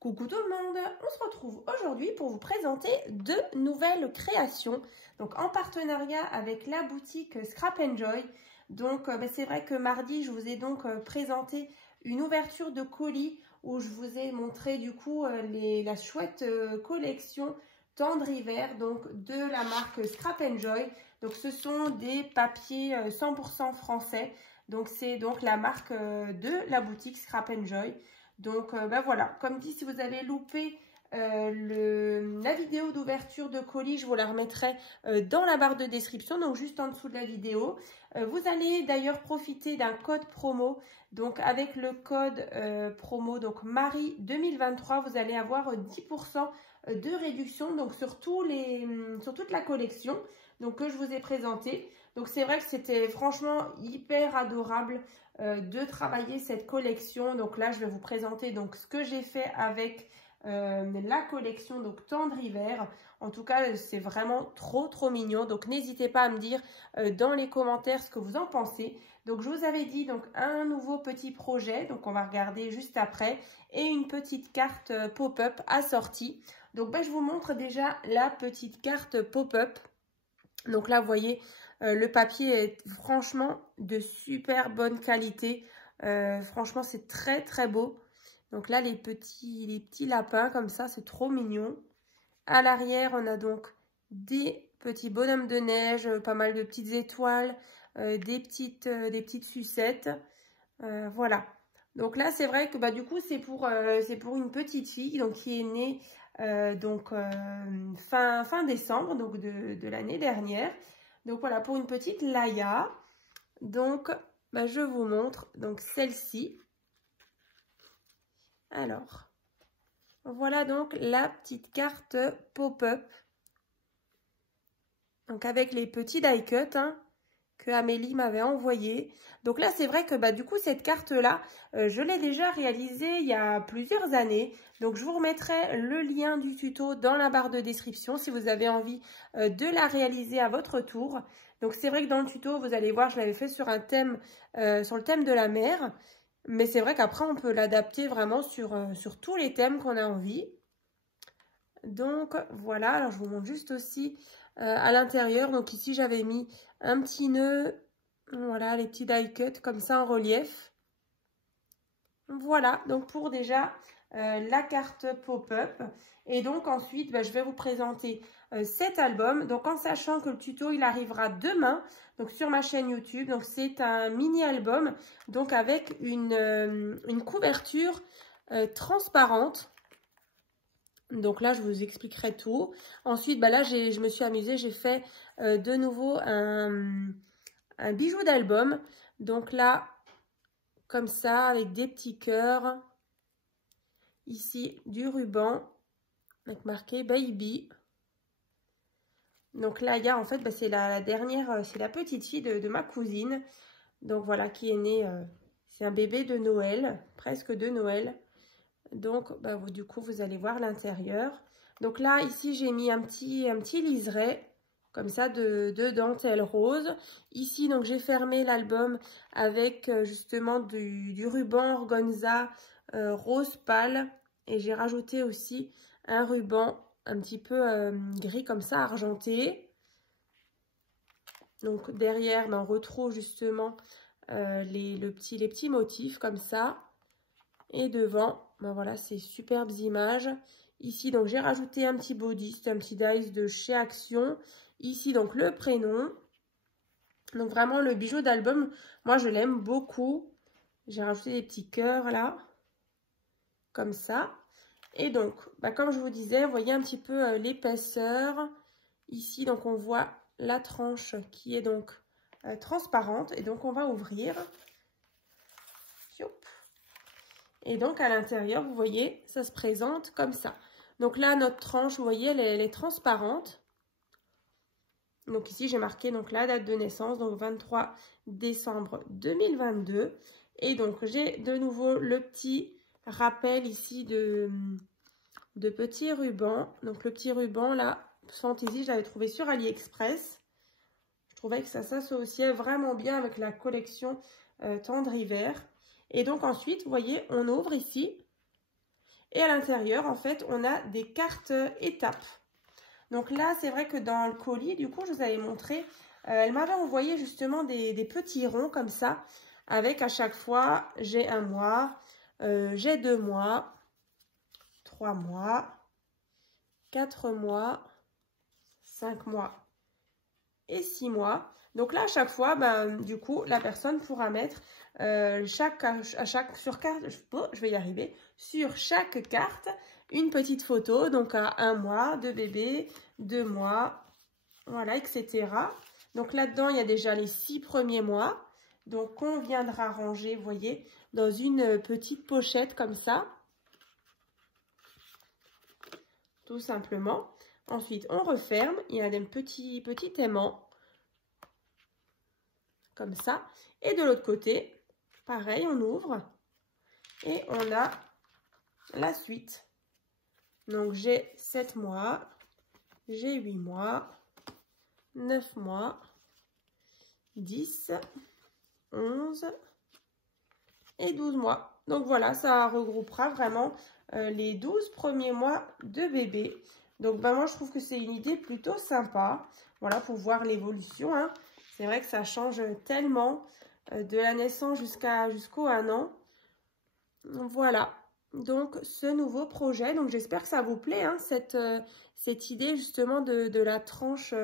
Coucou tout le monde, on se retrouve aujourd'hui pour vous présenter deux nouvelles créations, donc en partenariat avec la boutique Scrap Enjoy. Donc c'est vrai que mardi je vous ai donc présenté une ouverture de colis où je vous ai montré du coup la chouette collection Tendre Hiver donc de la marque Scrap Enjoy. Donc ce sont des papiers 100% français, donc c'est donc la marque de la boutique Scrap Enjoy. Donc voilà, comme dit, si vous avez loupé la vidéo d'ouverture de colis, je vous la remettrai dans la barre de description, donc juste en dessous de la vidéo. Vous allez d'ailleurs profiter d'un code promo. Donc avec le code promo donc Marie 2023, vous allez avoir 10% de réduction donc sur toute la collection donc que je vous ai présentée. Donc c'est vrai que c'était franchement hyper adorable de travailler cette collection. Donc là je vais vous présenter donc ce que j'ai fait avec la collection donc Tendre Hiver. En tout cas c'est vraiment trop mignon, donc n'hésitez pas à me dire dans les commentaires ce que vous en pensez. Donc je vous avais dit donc un nouveau petit projet, donc on va regarder juste après, et une petite carte pop-up assortie. Donc je vous montre déjà la petite carte pop-up. Donc là vous voyez le papier est franchement de super bonne qualité. Franchement, c'est très beau. Donc là, les petits lapins comme ça, c'est trop mignon. À l'arrière, on a donc des petits bonhommes de neige, pas mal de petites étoiles, des petites sucettes. Voilà. Donc là, c'est vrai que du coup, c'est pour une petite fille donc, qui est née fin décembre donc de l'année dernière. Donc voilà, pour une petite Laïa. Donc, je vous montre donc celle-ci. Alors, voilà donc la petite carte pop-up. Donc avec les petits die cut que Amélie m'avait envoyé. Donc là, c'est vrai que du coup, cette carte-là, je l'ai déjà réalisée il y a plusieurs années. Donc, je vous remettrai le lien du tuto dans la barre de description si vous avez envie de la réaliser à votre tour. Donc, c'est vrai que dans le tuto, vous allez voir, je l'avais fait sur un thème, sur le thème de la mer. Mais c'est vrai qu'après, on peut l'adapter vraiment sur tous les thèmes qu'on a envie. Donc, voilà. Alors, je vous montre juste aussi à l'intérieur. Donc, ici, j'avais mis un petit nœud. Voilà, les petits die cut comme ça en relief. Voilà, donc pour déjà la carte pop-up. Et donc ensuite, je vais vous présenter cet album. Donc en sachant que le tuto, il arrivera demain, donc sur ma chaîne YouTube. Donc c'est un mini-album, donc avec une couverture transparente. Donc là, je vous expliquerai tout. Ensuite, là, je me suis amusée, j'ai fait de nouveau un bijou d'album. Donc là, comme ça, avec des petits cœurs. Ici, du ruban avec marqué Baby. Donc là, il y a en fait, c'est la dernière, c'est la petite fille de ma cousine. Donc voilà, qui est née, c'est un bébé de Noël, presque de Noël. Donc, du coup, vous allez voir l'intérieur. Donc là, ici, j'ai mis un petit liseré, comme ça, de dentelle rose. Ici, donc, j'ai fermé l'album avec, justement, du ruban organza rose pâle. Et j'ai rajouté aussi un ruban un petit peu gris, comme ça, argenté. Donc, derrière, on retrouve, justement, les petits motifs, comme ça. Et devant, voilà, ces superbes images. Ici, donc, j'ai rajouté un petit body, c'est un petit dice de chez Action. Ici, donc, le prénom. Donc, vraiment, le bijou d'album, moi, je l'aime beaucoup. J'ai rajouté des petits cœurs, là. Comme ça. Et donc, comme je vous disais, vous voyez un petit peu l'épaisseur. Ici, donc, on voit la tranche qui est donc transparente. Et donc, on va ouvrir. Et donc, à l'intérieur, vous voyez, ça se présente comme ça. Donc là, notre tranche, vous voyez, elle est transparente. Donc ici, j'ai marqué donc, la date de naissance, donc 23 décembre 2022. Et donc, j'ai de nouveau le petit rappel ici de petits rubans. Donc, le petit ruban, là, Fantaisie, je l'avais trouvé sur AliExpress. Je trouvais que ça s'associait vraiment bien avec la collection Tendre Hiver. Et donc ensuite, vous voyez, on ouvre ici. Et à l'intérieur, en fait, on a des cartes étapes. Donc là, c'est vrai que dans le colis, du coup, je vous avais montré, elle m'avait envoyé justement des petits ronds comme ça, avec à chaque fois, j'ai 1 mois, j'ai 2 mois, 3 mois, 4 mois, 5 mois et 6 mois. Donc là, à chaque fois, ben, du coup, la personne pourra mettre sur chaque carte une petite photo, donc à 1 mois de bébé, 2 mois, voilà, etc. Donc là-dedans, il y a déjà les 6 premiers mois. Donc qu'on viendra ranger, vous voyez, dans une petite pochette comme ça. Tout simplement. Ensuite, on referme. Il y a des petits aimants. Comme ça. Et de l'autre côté, pareil, on ouvre. Et on a la suite. Donc, j'ai 7 mois. J'ai 8 mois. 9 mois. 10. 11. Et 12 mois. Donc, voilà, ça regroupera vraiment les 12 premiers mois de bébé. Donc, vraiment, je trouve que c'est une idée plutôt sympa. Voilà, pour voir l'évolution, hein. C'est vrai que ça change tellement de la naissance jusqu'au 1 an. Voilà, donc ce nouveau projet. Donc, j'espère que ça vous plaît, hein, cette idée justement de la tranche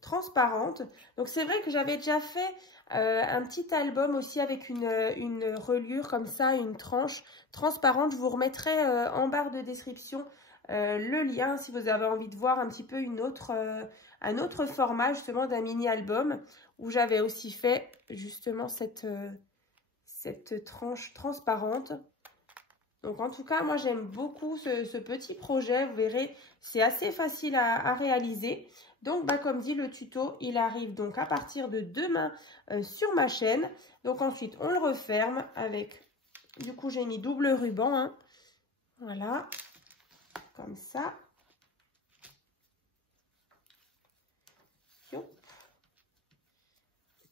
transparente. Donc, c'est vrai que j'avais déjà fait un petit album aussi avec une reliure comme ça, une tranche transparente. Je vous remettrai en barre de description le lien si vous avez envie de voir un petit peu un autre format justement d'un mini-album où j'avais aussi fait justement cette tranche transparente. Donc en tout cas, moi j'aime beaucoup ce petit projet. Vous verrez, c'est assez facile à réaliser. Donc bah, comme dit, le tuto, il arrive donc à partir de demain sur ma chaîne. Donc ensuite, on le referme avec, du coup j'ai mis double ruban, hein. Voilà, comme ça.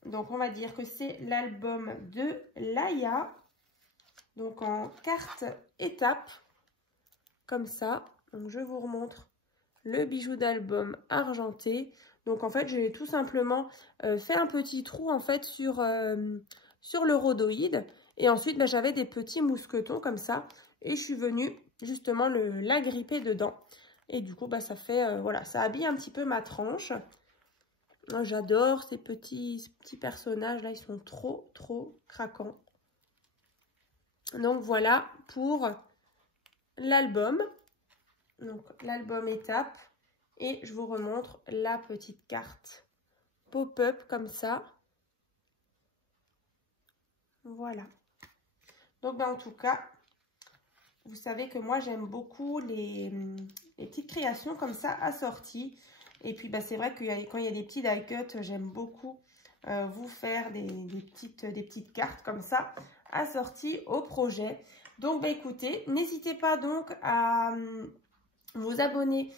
Donc, on va dire que c'est l'album de Laïa. Donc, en carte étape, comme ça. Donc, je vous remontre le bijou d'album argenté. Donc, en fait, j'ai tout simplement fait un petit trou, en fait, sur le rhodoïde. Et ensuite, ben, j'avais des petits mousquetons, comme ça. Et je suis venue, justement, l'agripper dedans. Et du coup, ben, ça fait, voilà, ça habille un petit peu ma tranche. J'adore ces petits personnages là, ils sont trop craquants. Donc voilà pour l'album. Donc l'album étape. Et je vous remontre la petite carte pop-up comme ça. Voilà. Donc ben, en tout cas, vous savez que moi j'aime beaucoup les petites créations comme ça assorties. Et puis, bah, c'est vrai que quand il y a des petits die cuts, j'aime beaucoup vous faire des petites cartes comme ça, assorties au projet. Donc, bah, écoutez, n'hésitez pas donc à vous abonner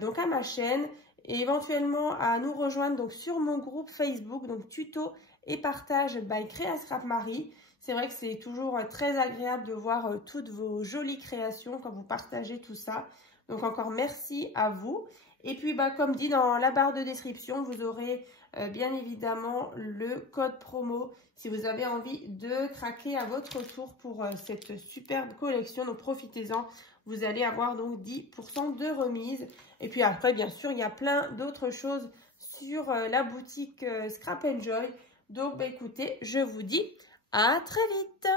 donc à ma chaîne et éventuellement à nous rejoindre donc sur mon groupe Facebook, donc tuto et partage by Créa Scrap Marie. C'est vrai que c'est toujours très agréable de voir toutes vos jolies créations quand vous partagez tout ça. Donc, encore merci à vous. Et puis, bah, comme dit dans la barre de description, vous aurez bien évidemment le code promo si vous avez envie de craquer à votre tour pour cette superbe collection. Donc, profitez-en. Vous allez avoir donc 10% de remise. Et puis après, bien sûr, il y a plein d'autres choses sur la boutique Scrap Enjoy. Donc, bah, écoutez, je vous dis à très vite.